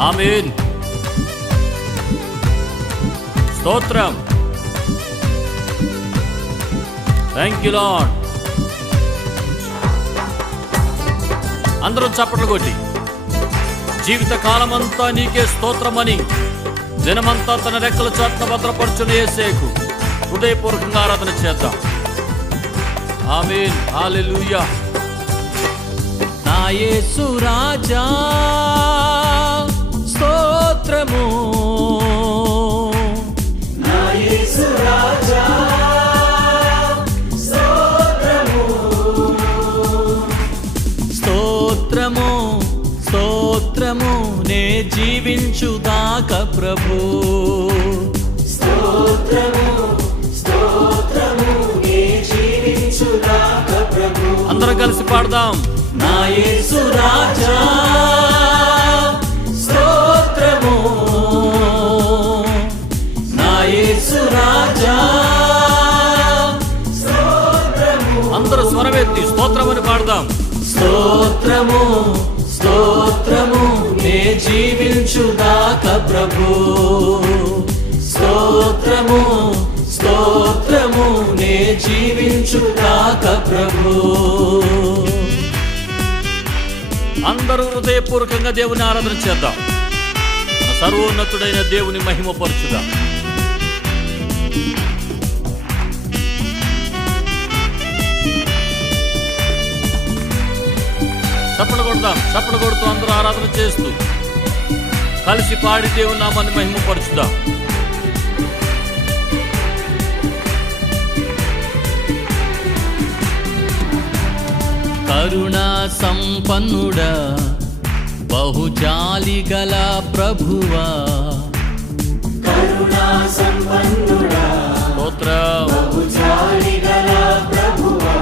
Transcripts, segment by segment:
ఆమేన్. స్తోత్రం. Thank you lord. అందరూ చప్పట్లు కొట్టి జీవిత కాలమంతా నీకే స్తోత్రమని దినమంతా తన రెక్కల చాటున భద్రపరచుని యేసేకు హృదయపూర్వకంగా ఆరాధన చేద్దాం. ఆమేన్. హల్లెలూయా. నా యేసు రాజా స్తోత్రము, నా యేసు రాజా స్తోత్రము, స్తోత్రము స్తోత్రము నే జీవించుదాక ప్రభు, స్తోత్రము స్తోత్రము నే జీవించుదాక ప్రభు. అందరం కలిసి పాడదాం. నా యేసు రాజా స్తోత్రము, నా యేసు రాజా స్తోత్రము. అందరూ స్వరమెత్తి స్తోత్రమని పాడదాం. స్తోత్రము స్తోత్రము నే జీవించుదాక ప్రభు, స్తోత్రము స్తోత్రము నే జీవించుదాక ప్రభు. అందరూ హృదయపూర్వకంగా దేవుని ఆరాధన చేద్దాం. మన సర్వోన్నతుడైన దేవుని మహిమపరచుదాం. చప్పట్లు కొడదాం. చప్పట్లు కొడుతూ అందరూ ఆరాధన చేస్తూ కలిసి పాడి దేవుని నామాన్ని మహిమపరచుదాం. కరుణా సంపన్నుడా బహుజాలి గల ప్రభువా, కరుణా సంపన్నుడా స్తోత్రం. బహుజాలి గల ప్రభువా,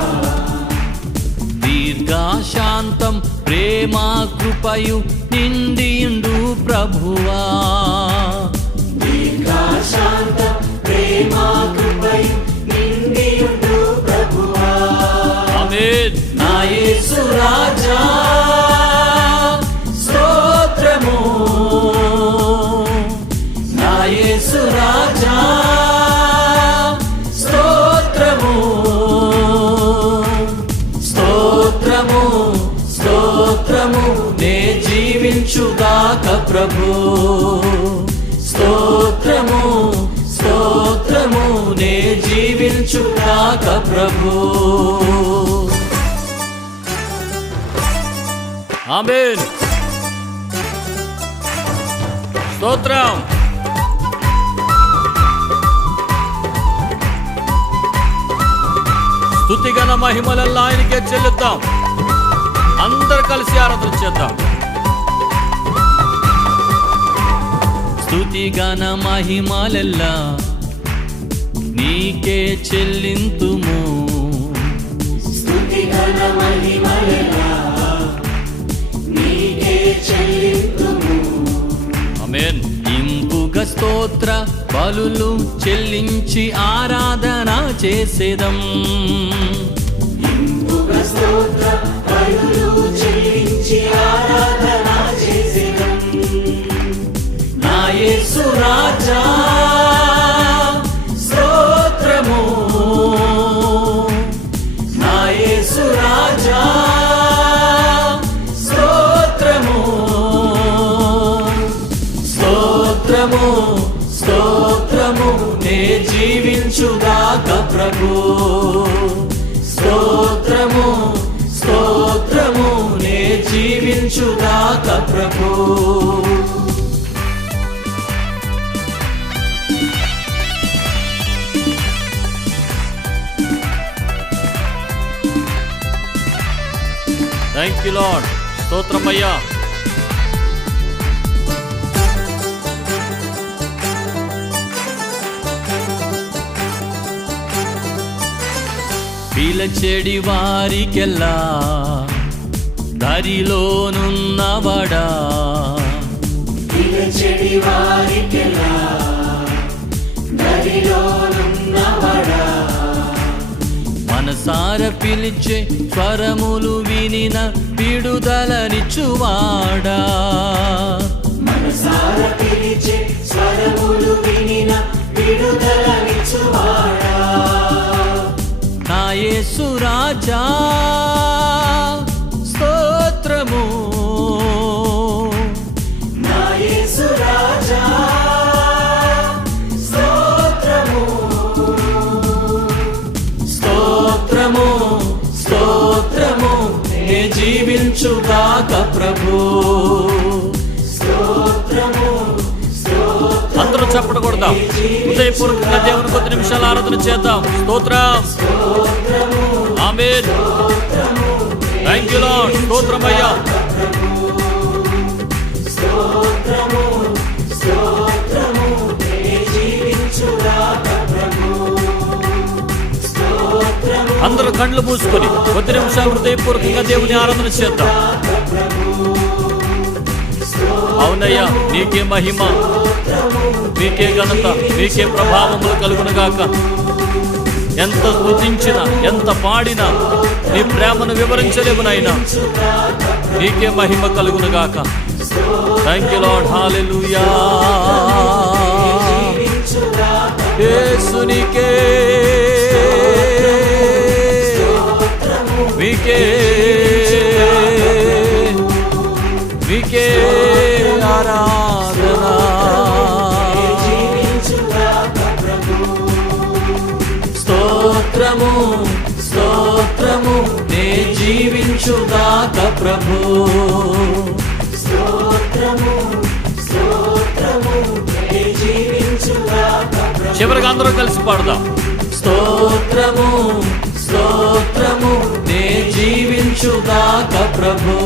దీర్ఘశాంతం ప్రేమ కృపయు నిండియుండు ప్రభువా, దీర్ఘశాంత ప్రేమ కృపయు నిండియుండు ప్రభువా. ఆమేన్. నా యేసు రాజా స్తోత్రము, నా యేసు రాజా స్తోత్రము, స్తోత్రము స్తోత్రము నే జీవించుదాక ప్రభు, స్తోత్రము స్తోత్రము నే జీవించుదాక ప్రభు. ఆమేన్. స్తోత్రం. స్తుతిగణ మహిమలల్లా ఆయనకే చెల్లిద్దాం. అందరు కలిసి ఆరాధన చేద్దాం. స్తుతి గణ మహిమలెల్లా నీకే చెల్లింతుము, స్తుతి ఘన మహిమలెల్లా నీకే చెల్లింతుము. ఆమేన్. ఇంపుగా స్తోత్ర బలులు చెల్లించి ఆరాధన చేసేదం, ఇంపుగ స్తోత్ర బలులు చెల్లించి ఆరాధన చేసేదం. నా యేసు రాజా స్తోత్రము, నా యేసు రాజా స్తోత్రము, స్తోత్రము స్తోత్రము నే జీవించుదాక ప్రభు, స్తోత్రము స్తోత్రము నే జీవించుదాక ప్రభు. Thank you Lord. స్తోత్రం అయ్యా. పిలచెడి వారికెల్లా దరిలోనున్నవడా, పిలచెడి వారికెల్లా దరిలోనున్నవడా, మనసార పిలిచే స్వరములు వినిన విడుదలనిచ్చువాడా, మనసారా పిలిచే స్వరములు వినిన విడుదలనిచ్చువాడా. నా యేసు రాజా స్తోత్రము, నా యేసు రాజా స్తోత్రము. స్తోత్రము స్తోత్రము నే జీవించుగాక ప్రభు. స్తోత్రము స్తోత్రము. అందరూ చప్పట్లు కొడదాం. హృదయపూర్వకంగా దేవుని కొద్ది నిమిషాలు ఆరాధన చేద్దాం. స్తోత్రం. ఆమేన్. Thank you Lord. స్తోత్రం అయ్యా. స్తోత్రము స్తోత్రము నే జీవించుగాక ప్రభు. స్తోత్రము అందరూ కళ్ళు మూసుకొని కొద్ది నిమిషాలు హృదయపూర్వకంగా దేవుని ఆరాధన చేద్దాం. అవునయ్యా, నీకే మహిమ, నీకే ఘనత, నీకే ప్రభావములు కలుగునుగాక. ఎంత స్తుతించినా ఎంత పాడినా నీ ప్రేమను వివరించలేము నాయనా. నీకే మహిమ కలుగునుగాక. Thank you Lord. హల్లెలూయా. యేసు నీకే మీకే మీకే ఆరాధన. స్తోత్రము స్తోత్రము నే జీవించుగాక ప్రభు. స్తోత్రము స్తోత్రము నే జీవించుగాక ప్రభు. చివరిగా అందరూ కలిసి పాడదాం. స్తోత్రము స్తోత్రము నే జీవించుగాక ప్రభు.